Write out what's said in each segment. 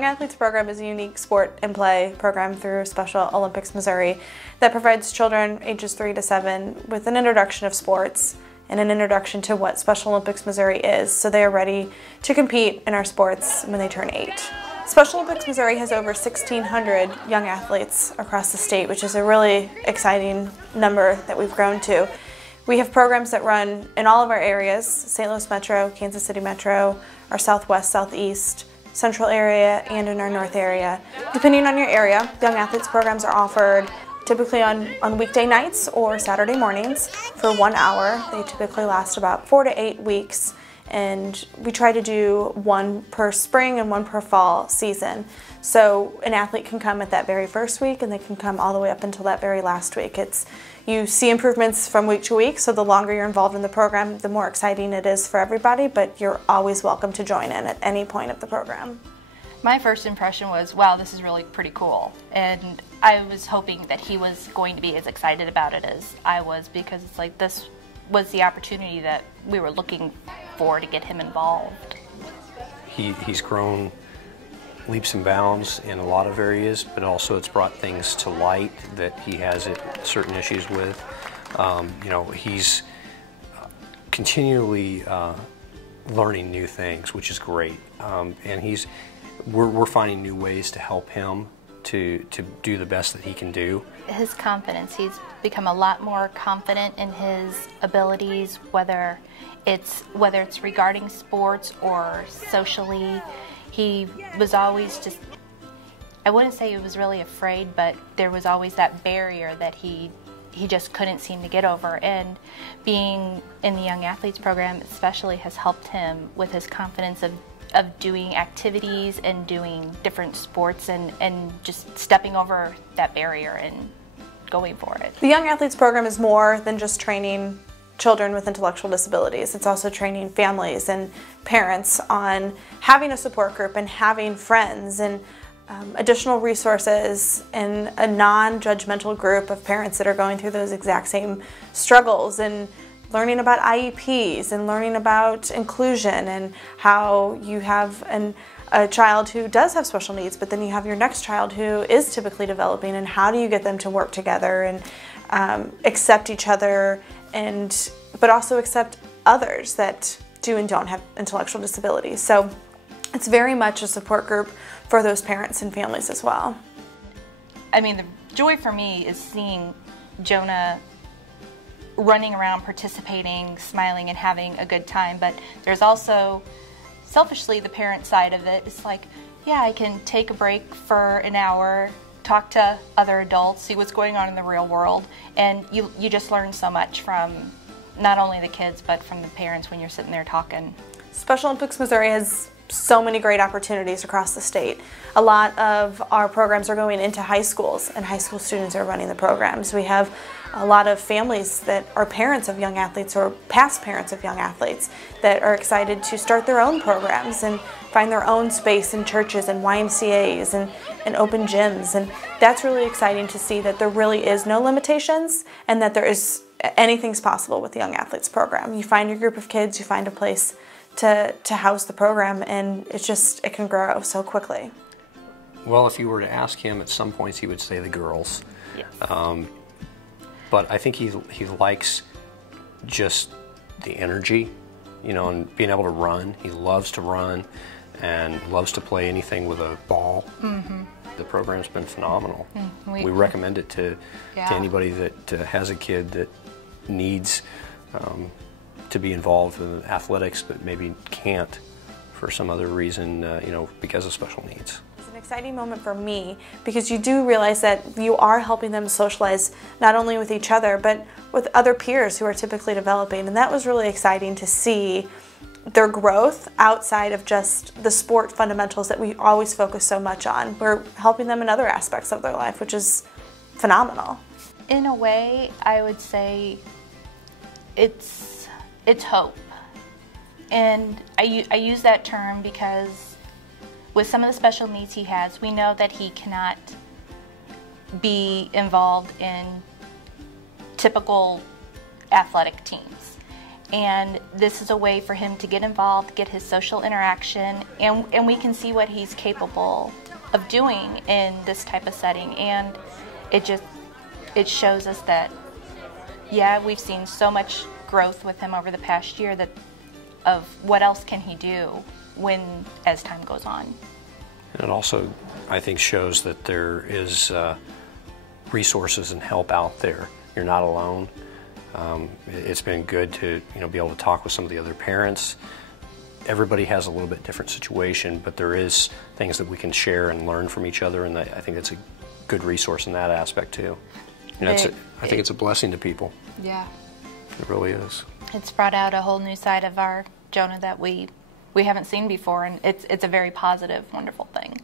Young Athletes program is a unique sport and play program through Special Olympics Missouri that provides children ages 3 to 7 with an introduction of sports and an introduction to what Special Olympics Missouri is, so they are ready to compete in our sports when they turn 8. Special Olympics Missouri has over 1,600 young athletes across the state, which is a really exciting number that we've grown to. We have programs that run in all of our areas: St. Louis Metro, Kansas City Metro, our Southwest, Southeast, Central area, and in our North area. Depending on your area, Young Athletes programs are offered typically on weekday nights or Saturday mornings for 1 hour. They typically last about 4 to 8 weeks, and we try to do one per spring and one per fall season. So an athlete can come at that very first week, and they can come all the way up until that very last week. You see improvements from week to week, so the longer you're involved in the program, the more exciting it is for everybody, but you're always welcome to join in at any point of the program. My first impression was, wow, this is really pretty cool. And I was hoping that he was going to be as excited about it as I was, because it's like this was the opportunity that we were looking for to get him involved. He's grown leaps and bounds in a lot of areas, but also it's brought things to light that he has certain issues with. He's continually learning new things, which is great, and we're finding new ways to help him to do the best that he can do. His confidence, he's become a lot more confident in his abilities, whether it's regarding sports or socially. He was always just, I wouldn't say he was really afraid, but there was always that barrier that he just couldn't seem to get over. And being in the Young Athletes program especially has helped him with his confidence of doing activities and doing different sports and just stepping over that barrier and going for it. The Young Athletes program is more than just training children with intellectual disabilities. It's also training families and parents on having a support group and having friends and additional resources and a non-judgmental group of parents that are going through those exact same struggles, and learning about IEPs and learning about inclusion and how you have a child who does have special needs, but then you have your next child who is typically developing, and how do you get them to work together and accept each other, but also accept others that do and don't have intellectual disabilities. So it's very much a support group for those parents and families as well. I mean, the joy for me is seeing Jonah running around, participating, smiling, and having a good time, but there's also, selfishly, the parent side of it. It's like, yeah, I can take a break for an hour, talk to other adults, see what's going on in the real world, and you just learn so much from not only the kids, but from the parents when you're sitting there talking. Special Olympics Missouri has so many great opportunities across the state. A lot of our programs are going into high schools, and high school students are running the programs. We have a lot of families that are parents of young athletes or past parents of young athletes that are excited to start their own programs and find their own space in churches and YMCAs and open gyms. And that's really exciting to see that there really is no limitations, and that there is anything's possible with the Young Athletes program. You find your group of kids, you find a place to house the program, and it can grow so quickly. Well, if you were to ask him, at some points he would say the girls. Yes. But I think he likes just the energy, and being able to run. He loves to run and loves to play anything with a ball. Mm-hmm. The program's been phenomenal. We recommend it to anybody that has a kid that needs to be involved in athletics, but maybe can't for some other reason, because of special needs. It's an exciting moment for me, because you do realize that you are helping them socialize not only with each other, but with other peers who are typically developing. And that was really exciting to see their growth outside of just the sport fundamentals that we always focus so much on. We're helping them in other aspects of their life, which is phenomenal. In a way, I would say it's hope. And I use that term because with some of the special needs he has, we know that he cannot be involved in typical athletic teams. And this is a way for him to get involved, get his social interaction, and we can see what he's capable of doing in this type of setting. And it shows us that, yeah, we've seen so much growth with him over the past year of what else can he do as time goes on. And it also, I think, shows that there is resources and help out there. You're not alone. It's been good to be able to talk with some of the other parents. Everybody has a little bit different situation, but there is things that we can share and learn from each other, and I think it's a good resource in that aspect too. I think it's a blessing to people. Yeah. It really is. It's brought out a whole new side of our Jonah that we haven't seen before, and it's a very positive, wonderful thing.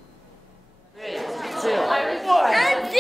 3, 2, 1.